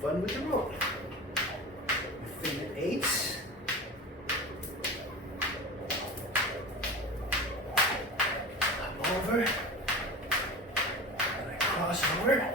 fun with the rope. Finger eights. Up over. And I cross over.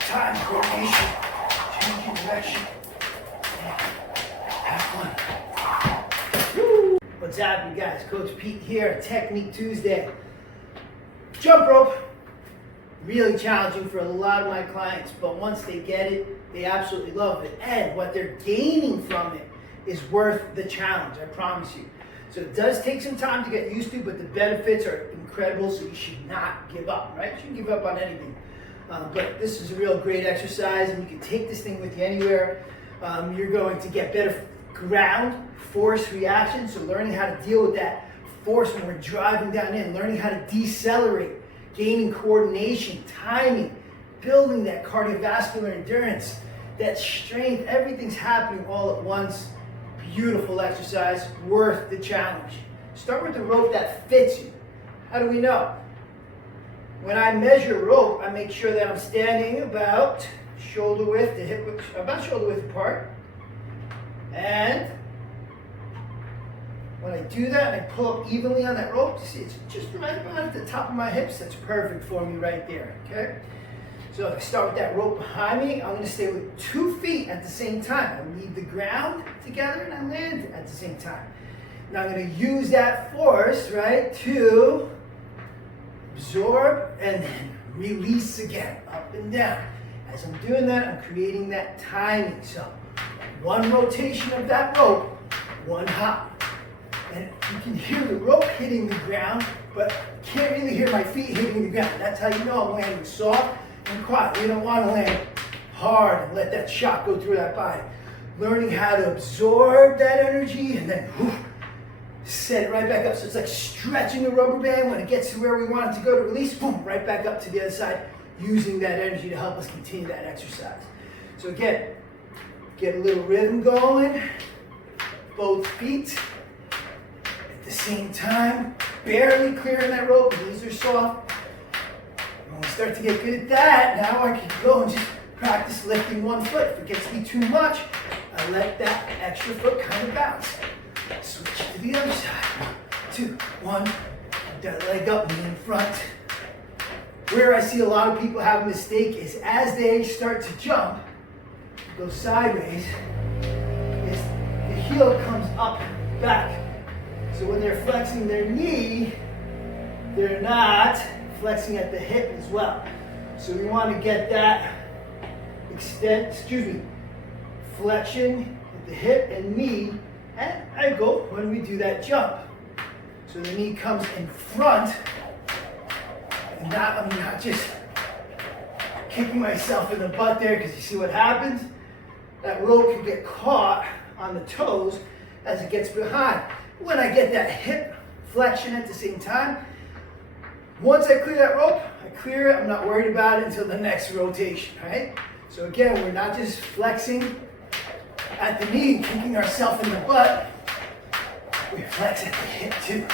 Time, coordination, changing direction. Have fun. Woo. What's happening, guys? Coach Pete here, Technique Tuesday. Jump rope, really challenging for a lot of my clients, but once they get it, they absolutely love it. And what they're gaining from it is worth the challenge, I promise you. So it does take some time to get used to, but the benefits are incredible, so you should not give up, right? You shouldn't give up on anything. But this is a real great exercise, and you can take this thing with you anywhere. You're going to get better ground force reaction, so learning how to deal with that force when we're driving down in, learning how to decelerate, gaining coordination, timing, building that cardiovascular endurance, that strength, everything's happening all at once. Beautiful exercise, worth the challenge. Start with the rope that fits you. How do we know? When I measure rope, I make sure that I'm standing about shoulder width to hip width, about shoulder width apart. And when I do that, I pull up evenly on that rope. You see, it's just right about at the top of my hips. That's perfect for me right there, okay? So if I start with that rope behind me, I'm gonna stay with 2 feet at the same time. I leave the ground together and I land at the same time. Now I'm gonna use that force, right, to absorb and then release again, up and down. As I'm doing that, I'm creating that timing. So 1 rotation of that rope, 1 hop. And you can hear the rope hitting the ground, but you can't really hear my feet hitting the ground. That's how you know I'm landing soft and quiet. You don't want to land hard and let that shock go through that body. Learning how to absorb that energy and then set it right back up. So it's like stretching a rubber band. When it gets to where we want it to go to release, boom, right back up to the other side, using that energy to help us continue that exercise. So again, get a little rhythm going, both feet at the same time, barely clearing that rope, knees are soft. When we start to get good at that, now I can go and just practice lifting 1 foot. If it gets to be too much, I let that extra foot kind of bounce. Switch to the other side. 2, 1, that leg up, knee in front. Where I see a lot of people have a mistake is as they start to jump, go sideways, is the heel comes up, back. So when they're flexing their knee, they're not flexing at the hip as well. So we want to get that flexion at the hip and knee at angle when we do that jump. So the knee comes in front, and I'm not just kicking myself in the butt there, because you see what happens? That rope can get caught on the toes as it gets behind. When I get that hip flexion at the same time, once I clear that rope, I clear it, I'm not worried about it until the next rotation, right? So again, we're not just flexing at the knee and kicking ourselves in the butt, we flex at the hip too.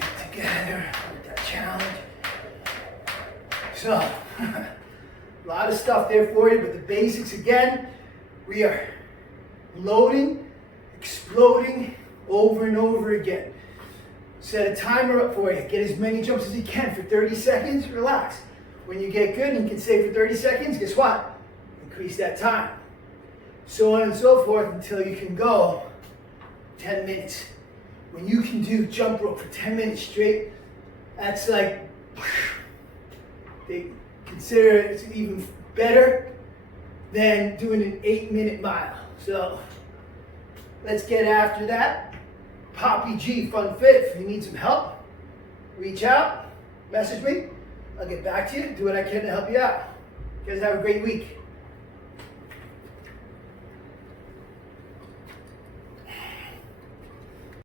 Feet together with that challenge. So, a lot of stuff there for you, but the basics again, we are loading, exploding over and over again. Set a timer up for you. Get as many jumps as you can for 30 seconds, relax. When you get good and you can stay for 30 seconds, guess what? Increase that time. So on and so forth until you can go 10 minutes. When you can do jump rope for 10 minutes straight, that's like, they consider it even better than doing an 8-minute mile. So let's get after that. Poppy G, Fun Fit. If you need some help, reach out. message me. I'll get back to you, do what I can to help you out. You guys have a great week.